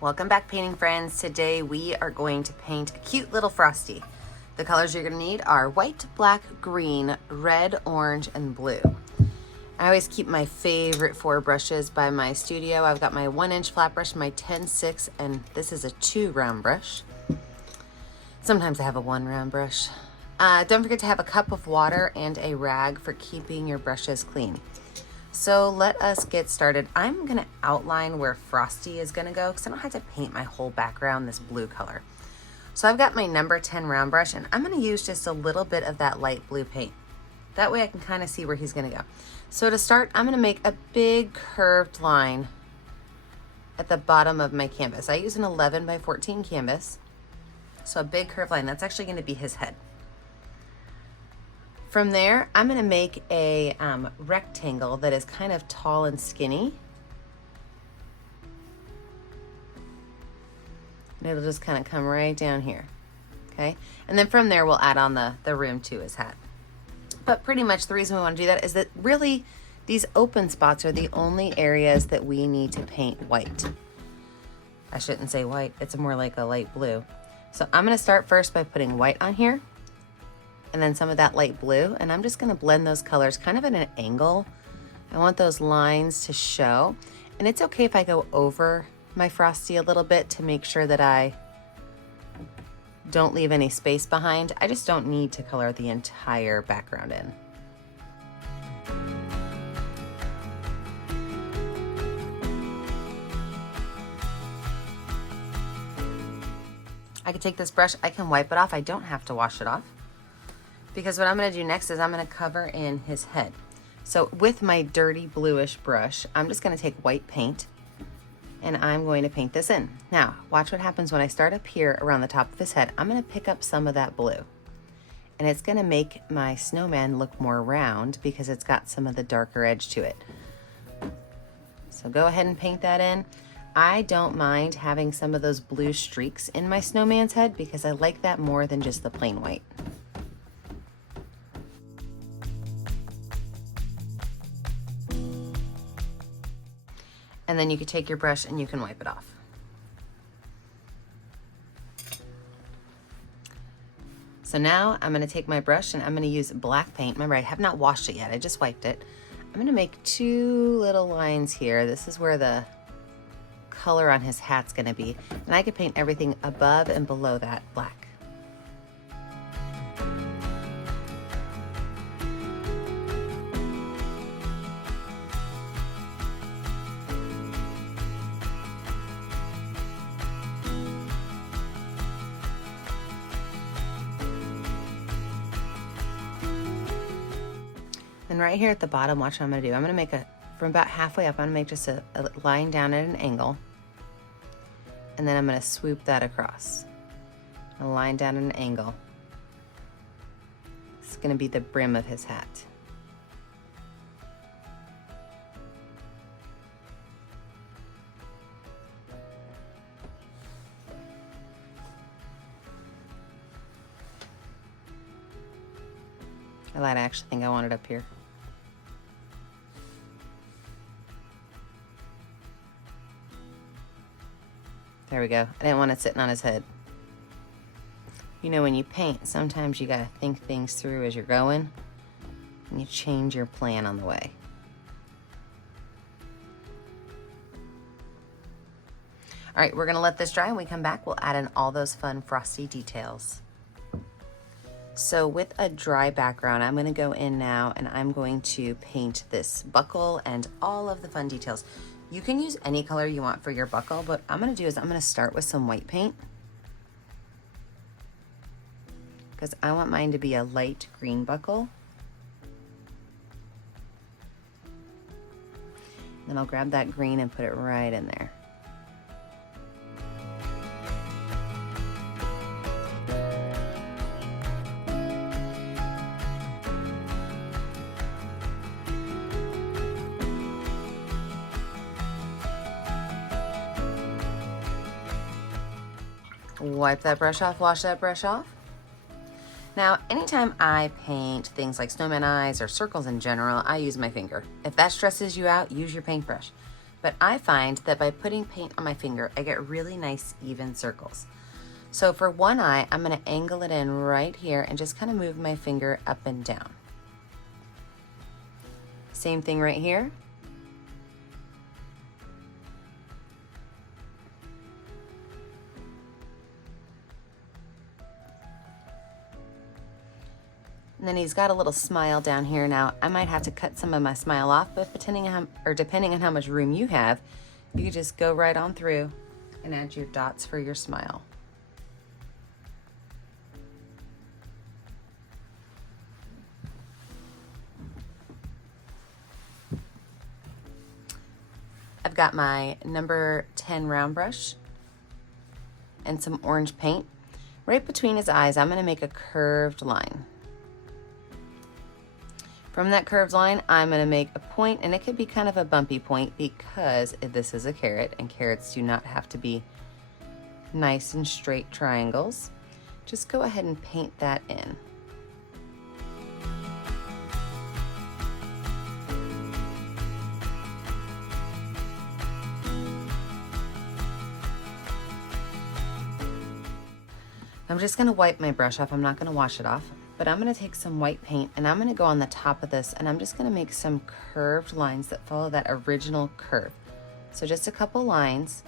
Welcome back, painting friends. Today we are going to paint a cute little Frosty. The colors you're going to need are white, black, green, red, orange, and blue. I always keep my favorite 4 brushes by my studio. I've got my 1-inch flat brush, my 10-6, and this is a 2 round brush. Sometimes I have a 1 round brush. Don't forget to have a cup of water and a rag for keeping your brushes clean. So let us get started. I'm gonna outline where Frosty is gonna go because I don't have to paint my whole background this blue color. So I've got my number 10 round brush and I'm gonna use just a little bit of that light blue paint. That way I can kind of see where he's gonna go. So to start, I'm gonna make a big curved line at the bottom of my canvas. I use an 11 by 14 canvas. So a big curved line, that's actually gonna be his head. From there, I'm gonna make a rectangle that is kind of tall and skinny. And it'll just kind of come right down here, okay? And then from there, we'll add on the rim to his hat. But pretty much the reason we wanna do that is that really these open spots are the only areas that we need to paint white. I shouldn't say white, it's more like a light blue. So I'm gonna start first by putting white on here, and then some of that light blue, and I'm just gonna blend those colors kind of at an angle. I want those lines to show, and it's okay if I go over my Frosty a little bit to make sure that I don't leave any space behind. I just don't need to color the entire background in. I can take this brush, I can wipe it off. I don't have to wash it off. Because what I'm gonna do next is I'm gonna cover in his head. So with my dirty bluish brush, I'm just gonna take white paint and I'm going to paint this in. Now, watch what happens when I start up here around the top of his head. I'm gonna pick up some of that blue and it's gonna make my snowman look more round because it's got some of the darker edge to it. So go ahead and paint that in. I don't mind having some of those blue streaks in my snowman's head because I like that more than just the plain white. And then you can take your brush and you can wipe it off. So now I'm gonna take my brush and I'm gonna use black paint. Remember, I have not washed it yet, I just wiped it. I'm gonna make 2 little lines here. This is where the color on his hat's gonna be. And I could paint everything above and below that black. And right here at the bottom, watch what I'm gonna do. I'm gonna make from about halfway up, I'm gonna make just a line down at an angle. And then I'm gonna swoop that across. A line down at an angle. It's gonna be the brim of his hat. I lied, I actually think I want it up here. There we go. I didn't want it sitting on his head. You know, when you paint, sometimes you gotta think things through as you're going, and you change your plan on the way. All right, we're gonna let this dry. When we come back, we'll add in all those fun Frosty details. So with a dry background, I'm gonna go in now and I'm going to paint this buckle and all of the fun details. You can use any color you want for your buckle, but what I'm gonna do is I'm gonna start with some white paint because I want mine to be a light green buckle. Then I'll grab that green and put it right in there. Wipe that brush off, wash that brush off. Now, anytime I paint things like snowman eyes or circles in general, I use my finger. If that stresses you out, use your paintbrush. But I find that by putting paint on my finger, I get really nice even circles. So for one eye, I'm gonna angle it in right here and just kind of move my finger up and down. Same thing right here. And then he's got a little smile down here. Now, I might have to cut some of my smile off, but depending on how much room you have, you can just go right on through and add your dots for your smile. I've got my number 10 round brush and some orange paint. Right between his eyes, I'm gonna make a curved line. From that curved line, I'm gonna make a point, and it could be kind of a bumpy point because this is a carrot, and carrots do not have to be nice and straight triangles. Just go ahead and paint that in. I'm just gonna wipe my brush off. I'm not gonna wash it off, but I'm gonna take some white paint and I'm gonna go on the top of this, and I'm just gonna make some curved lines that follow that original curve. So just a couple lines.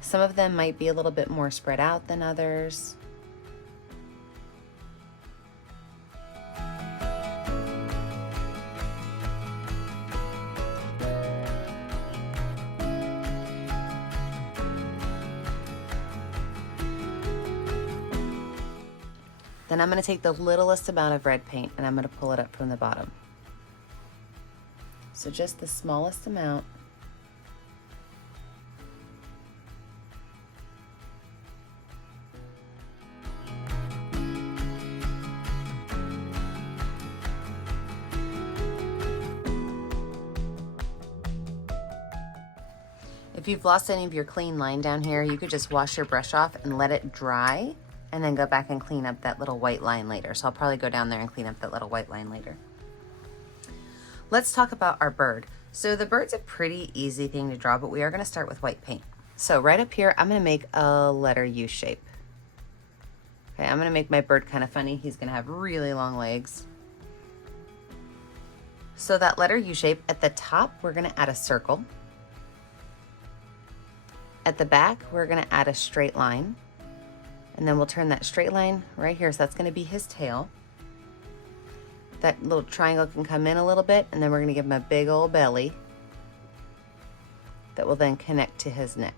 Some of them might be a little bit more spread out than others. Then I'm gonna take the littlest amount of red paint and I'm gonna pull it up from the bottom. So just the smallest amount. If you've lost any of your clean line down here, you could just wash your brush off and let it dry, and then go back and clean up that little white line later. So I'll probably go down there and clean up that little white line later. Let's talk about our bird. So the bird's a pretty easy thing to draw, but we are gonna start with white paint. So right up here, I'm gonna make a letter U shape. Okay, I'm gonna make my bird kind of funny. He's gonna have really long legs. So that letter U shape, at the top, we're gonna add a circle. At the back, we're gonna add a straight line. And then we'll turn that straight line right here. So that's gonna be his tail. That little triangle can come in a little bit, and then we're gonna give him a big old belly that will then connect to his neck.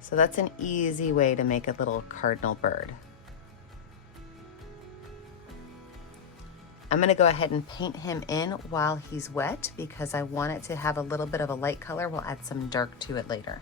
So that's an easy way to make a little cardinal bird. I'm gonna go ahead and paint him in while he's wet because I want it to have a little bit of a light color. We'll add some dark to it later.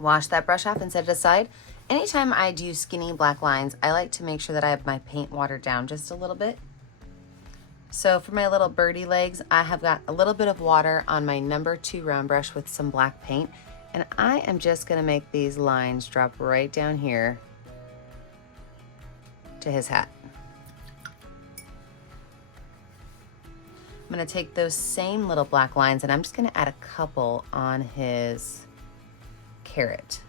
Wash that brush off and set it aside. Anytime I do skinny black lines, I like to make sure that I have my paint watered down just a little bit. So for my little birdie legs, I have got a little bit of water on my number 2 round brush with some black paint, and I am just gonna make these lines drop right down here to his hat. I'm gonna take those same little black lines and I'm just gonna add a couple on his carrot.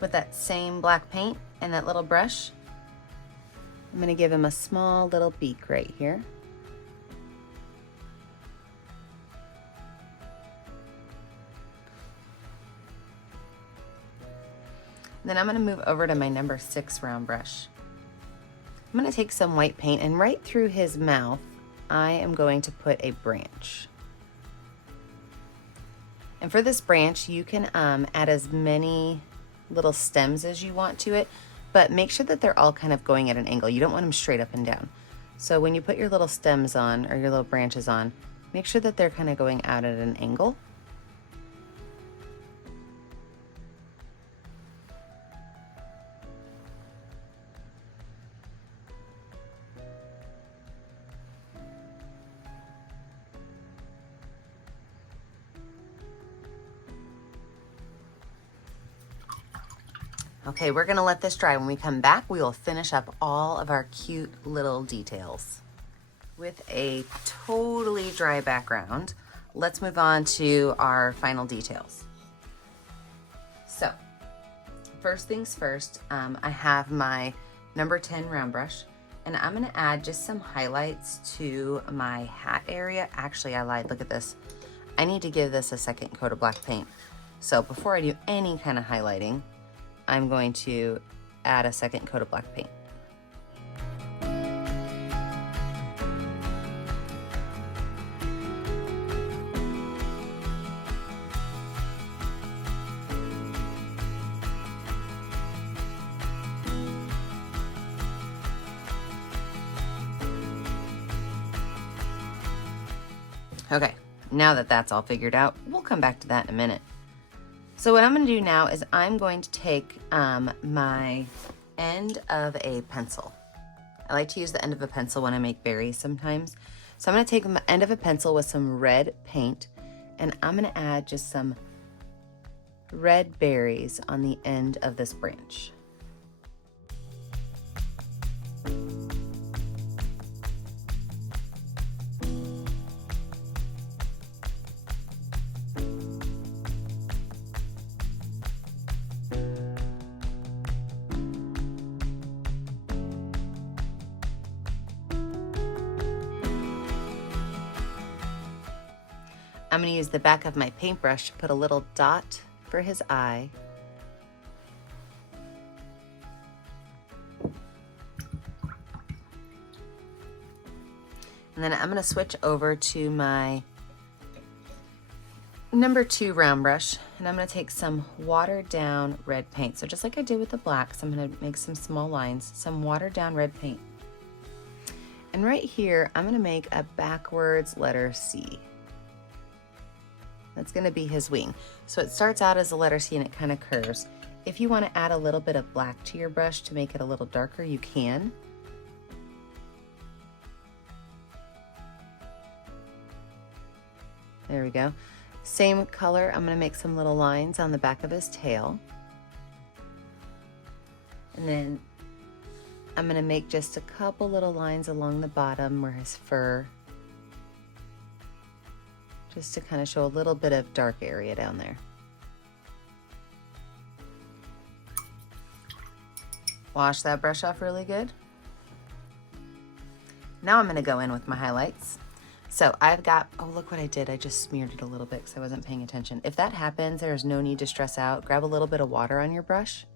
With that same black paint and that little brush, I'm going to give him a small little beak right here. Then I'm going to move over to my number 6 round brush. I'm going to take some white paint, and right through his mouth, I am going to put a branch. And for this branch, you can add as many little stems as you want to it, but make sure that they're all kind of going at an angle. You don't want them straight up and down. So when you put your little stems on, or your little branches on, make sure that they're kind of going out at an angle. Okay, we're gonna let this dry. When we come back, we will finish up all of our cute little details. With a totally dry background, let's move on to our final details. So, first things first, I have my number 10 round brush, and I'm gonna add just some highlights to my hat area. Actually, I lied, look at this. I need to give this a second coat of black paint. So before I do any kind of highlighting, I'm going to add a second coat of black paint. Okay, now that that's all figured out, we'll come back to that in a minute. So what I'm going to do now is I'm going to take my end of a pencil. I like to use the end of a pencil when I make berries sometimes. So I'm going to take the end of a pencil with some red paint, and I'm going to add just some red berries on the end of this branch. I'm going to use the back of my paintbrush to put a little dot for his eye. And then I'm going to switch over to my number 2 round brush, and I'm going to take some watered down red paint. So just like I did with the blacks, I'm going to make some small lines, some watered down red paint. And right here, I'm going to make a backwards letter C. That's going to be his wing. So it starts out as a letter C and it kind of curves. If you want to add a little bit of black to your brush to make it a little darker, you can. There we go. Same color, I'm going to make some little lines on the back of his tail. And then I'm going to make just a couple little lines along the bottom where his fur, just to kind of show a little bit of dark area down there. Wash that brush off really good. Now I'm going to go in with my highlights. So I've got, oh look what I did, I just smeared it a little bit because I wasn't paying attention. If that happens, there's no need to stress out. Grab a little bit of water on your brush,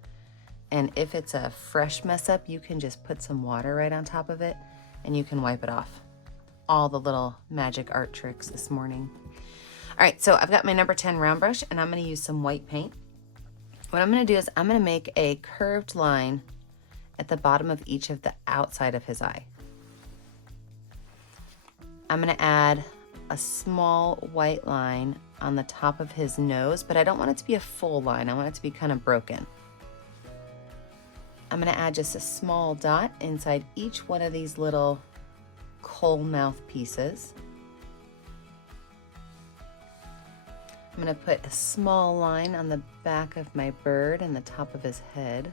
and if it's a fresh mess up, you can just put some water right on top of it and you can wipe it off. All the little magic art tricks this morning. All right, so I've got my number 10 round brush, and I'm going to use some white paint. What I'm going to do is I'm going to make a curved line at the bottom of each of the outside of his eye. I'm going to add a small white line on the top of his nose, but I don't want it to be a full line. I want it to be kind of broken. I'm going to add just a small dot inside each one of these little coal mouth pieces. I'm going to put a small line on the back of my bird and the top of his head,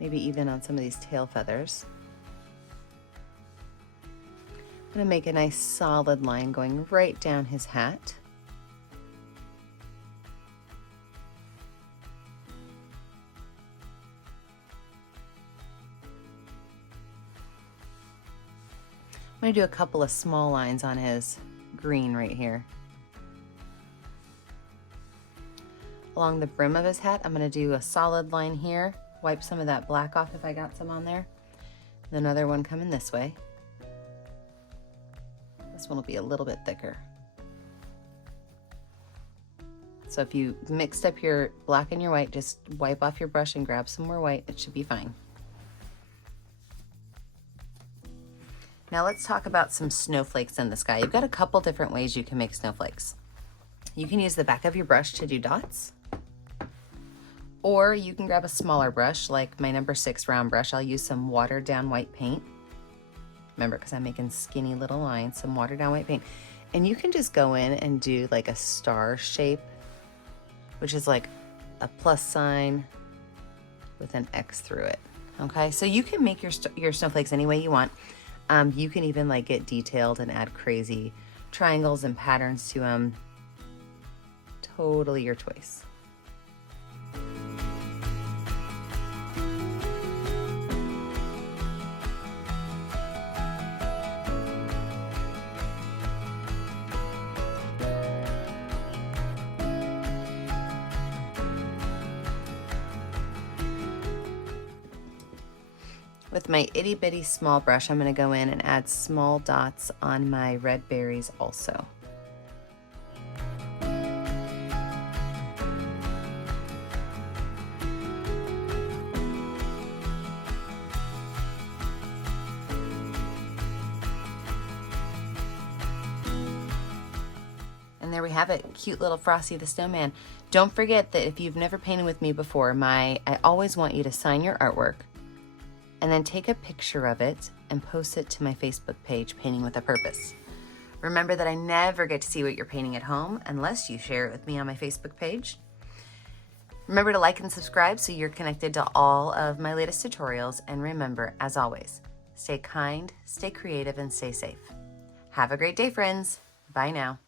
maybe even on some of these tail feathers. I'm going to make a nice solid line going right down his hat. I'm going to do a couple of small lines on his green right here. Along the brim of his hat, I'm going to do a solid line here, wipe some of that black off if I got some on there. Another one coming this way. This one will be a little bit thicker. So if you mixed up your black and your white, just wipe off your brush and grab some more white. It should be fine. Now let's talk about some snowflakes in the sky. You've got a couple different ways you can make snowflakes. You can use the back of your brush to do dots, or you can grab a smaller brush like my number 6 round brush. I'll use some watered down white paint. Remember, because I'm making skinny little lines, some watered down white paint. And you can just go in and do like a star shape, which is like a plus sign with an X through it. Okay, so you can make your snowflakes any way you want. You can even like get detailed and add crazy triangles and patterns to them. Totally your choice. With my itty bitty small brush, I'm going to go in and add small dots on my red berries also. And there we have it, cute little Frosty the Snowman. Don't forget that if you've never painted with me before, I always want you to sign your artwork and then take a picture of it and post it to my Facebook page, Painting with a Purpose. Remember that I never get to see what you're painting at home unless you share it with me on my Facebook page. Remember to like and subscribe so you're connected to all of my latest tutorials. And remember, as always, stay kind, stay creative, and stay safe. Have a great day, friends. Bye now.